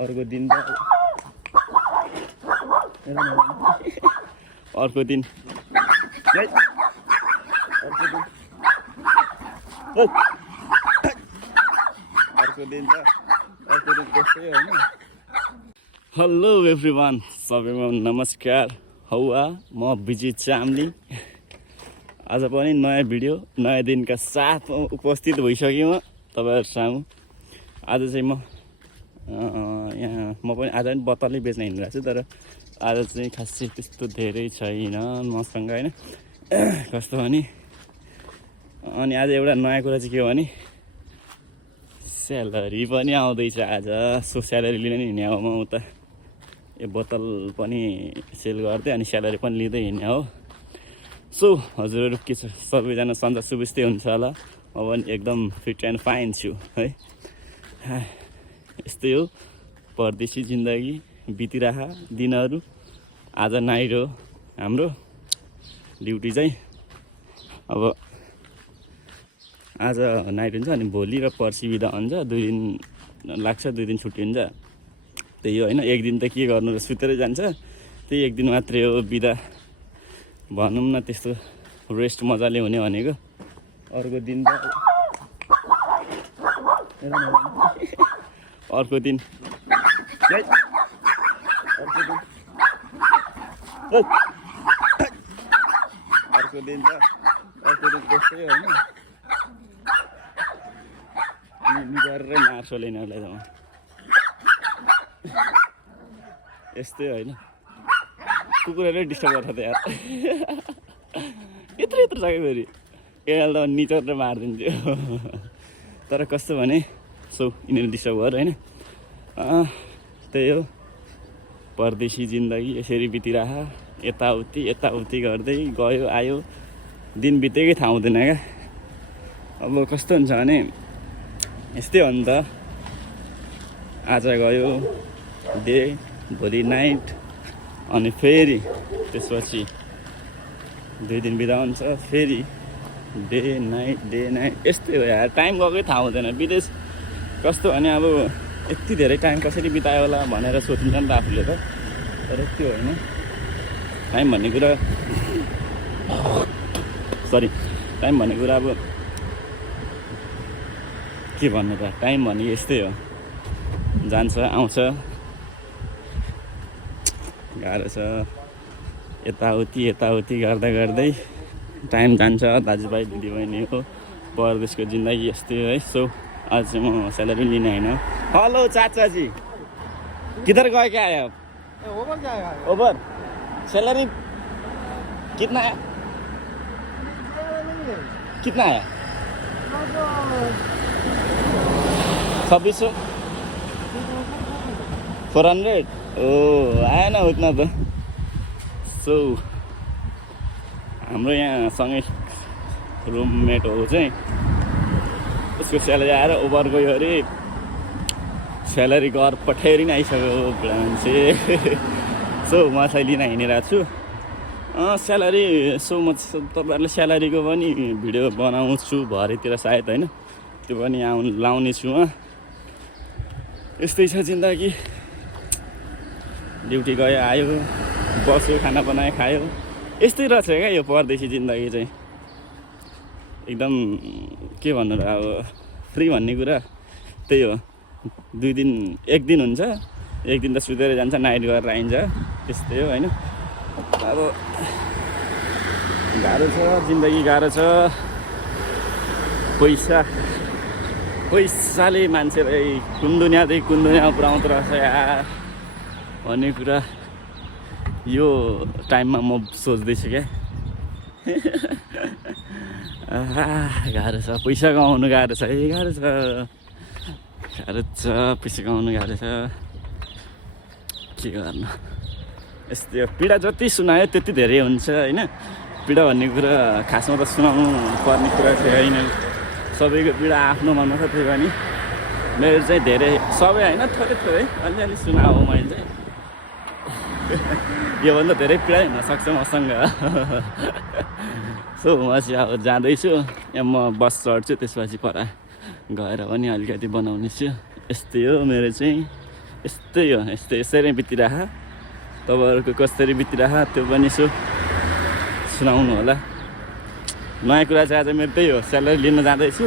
अर्को दिन त अर्को दिन त्यस्तै होइन। हेलो एभ्रिवान, सबैमा नमस्कार। हौवा म विजय चामलिङ। आज पनि नयाँ भिडियो नयाँ दिनका साथ उपस्थित भइसक्यो तपाईँहरू सामु। आज चाहिँ म पनि आज पनि बोतलै बेच्न हिँडिरहेको छु, तर आज चाहिँ खासै त्यस्तो धेरै छैन मसँग होइन। कस्तो भने अनि आज एउटा नयाँ कुरा चाहिँ के हो भने स्यालेरी पनि आउँदैछ आज। सो स्यालेरी लिन नि हिँड्ने हो म उता। यो बोतल पनि सेल गर्दै अनि स्यालेरी पनि लिँदै हिँड्ने हो। सो हजुरहरू के छ, सबैजना सन्चै सुबिस्तै हुन्छ होला। म पनि एकदम फिट एन्ड फाइन छु है। यस्तै हो, परदेशी जिन्दगी बितिरह दिनहरू। आज नाइट हो हाम्रो ड्युटी चाहिँ। अब आज नाइट हुन्छ अनि भोलि र पर्सि बिदा हुन्छ। 2 दिन लाग्छ, 2 दिन छुट्टी हुन्छ। त्यही हो होइन। एक दिन त के गर्नु, सुतेरै जान्छ। त्यही एक दिन मात्रै हो बिदा भनौँ न। त्यस्तो रेस्ट मजाले हुने भनेको। अर्को दिन त अर्को दिन त्यस्तै होइन। गरेरै मार्छु लिनेहरूलाई त म यस्तै होइन। कुकुरहरूले डिस्टर्ब गर्छ त यार। यत्रो छ कि फेरि यसलाई त निचोरेर मारिदिन्थ्यो। तर कस्तो भने सो यिनीहरू डिस्टर्ब गर होइन। त्यही हो, परदेशी जिन्दगी यसरी बितिरह। यताउति गर्दै गयो आयो, दिन बितेकै थाहा हुँदैन क्या। अब कस्तो हुन्छ भने यस्तै हो नि त। आज गयो डे, भोलि नाइट, अनि फेरि त्यसपछि 2 दिन बिदा हुन्छ। फेरि डे नाइट यस्तै हो यार। टाइम गएकै थाहा हुँदैन। विदेश कस्तो भने अब यति धेरै टाइम कसरी बितायो होला भनेर सोचिन्छ नि त आफूले त। तर त्यो होइन। टाइम भन्ने कुरा अब के भन्नु त। टाइम भने यस्तै हो, जान्छ आउँछ, गाह्रो छ। यताउति गर्दै टाइम जान्छ। दाजुभाइ दिदीबहिनी हो, परदेशको जिन्दगी यस्तै हो है। सो आज चाहिँ म स्यालेरी लिने होइन। हेलो चाचाजी, किधर गए क्या आए आप? ओवर सैलरी कितना आया? 2600 400। ओ आएन उतना त। सो हाम्रो यहाँ सँगै रुममेट हो चाहिँ, उसको स्यालेरी आएर ओभर गयो अरे। स्यालेरी घर पठाइरि नै आइसक्यो मान्छे। सो म चाहिँ लिन हिँडिरहेको छु स्यालेरी। सो म तपाईँहरूले स्यालेरीको पनि भिडियो बनाउँछु भरेतिर सायद होइन। त्यो पनि लाउने छु। यस्तै छ जिन्दगी। ड्युटी गयो आयो, बस्यो, खाना बनायो खायो। यस्तै रहेछ क्या यो परदेशी जिन्दगी चाहिँ। एकदम के भन्नु र, अब फ्री भन्ने कुरा त्यही हो। 2 दिन 1 दिन हुन्छ, 1 दिन त सुतेर जान्छ, नाइट गरेर आइन्छ। त्यस्तै हो होइन। अब गाह्रो छ जिन्दगी, गाह्रो छ। पैसाले मान्छेलाई कुन दुनियाँदेखि कुन दुनियाँमा पुऱ्याउँदो रहेछ यार भन्ने कुरा यो टाइममा म सोच्दैछु क्या। गाह्रो छ, पैसा कमाउनु गाह्रो छ। पैसा कमाउनु गाह्रो छ। के गर्नु, यस्तै हो। पीडा जति सुनायो त्यति धेरै हुन्छ होइन। पीडा भन्ने कुरा खासमा त सुनाउनु पर्ने कुरा छैन। सबैको पीडा आफ्नो मनमा छ। त्यही पनि मेरो चाहिँ धेरै, सबै होइन, थोरै अलिअलि सुनाऊ मैले चाहिँ। योभन्दा धेरै पीडा हुनसक्छ मसँग। सो म चाहिँ अब जाँदैछु। यहाँ म बस चढ्छु, त्यसपछि पर गएर पनि अलिकति बनाउने छु। यस्तै हो मेरो चाहिँ यस्तै हो, यसरी बितिरह। तपाईँहरूको कसरी बितिरह त्यो पनि सुनाउनु होला। नयाँ कुरा चाहिँ आज मेरो त्यही हो, स्यालेरी लिन जाँदैछु।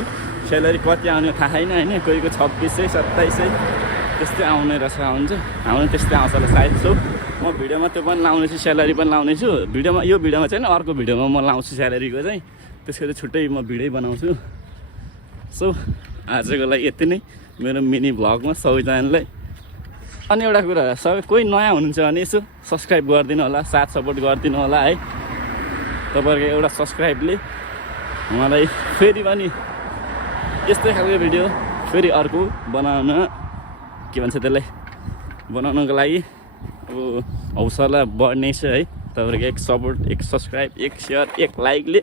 स्यालेरी कति आउने थाहा छैन होइन, कोहीको 2600 2700 त्यस्तै आउने रहेछ, आउने त्यस्तै आउँछ होला सायद। म भिडियोमा त्यो पनि लाउनेछु, स्यालेरी पनि लाउनेछु भिडियोमा। यो भिडियोमा चाहिँ अर्को भिडियोमा म लाउँछु स्यालेरीको चाहिँ, त्यसको चाहिँ छुट्टै म भिडियो बनाउँछु। आजको लागि यति नै मेरो मिनी भ्लगमा सबैजनालाई। अनि एउटा कुरा, सबै कोही नयाँ हुनुहुन्छ भने यसो सब्सक्राइब गरिदिनु होला, साथ सपोर्ट गरिदिनु होला है। तपाईँहरूको एउटा सब्सक्राइबले मलाई फेरि पनि यस्तै खालको भिडियो फेरि अर्को बनाउन, के भन्छ त्यसलाई, बनाउनको लागि अब हौसला बढ्नेछ है। तपाईँहरूको एक सपोर्ट, एक सब्सक्राइब, एक सेयर, एक लाइकले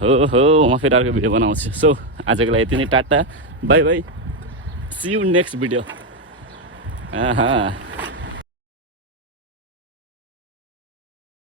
हो म फेरि अर्को भिडियो बनाउँछु। आजको लागि यति नै, tata bye bye, see you next video.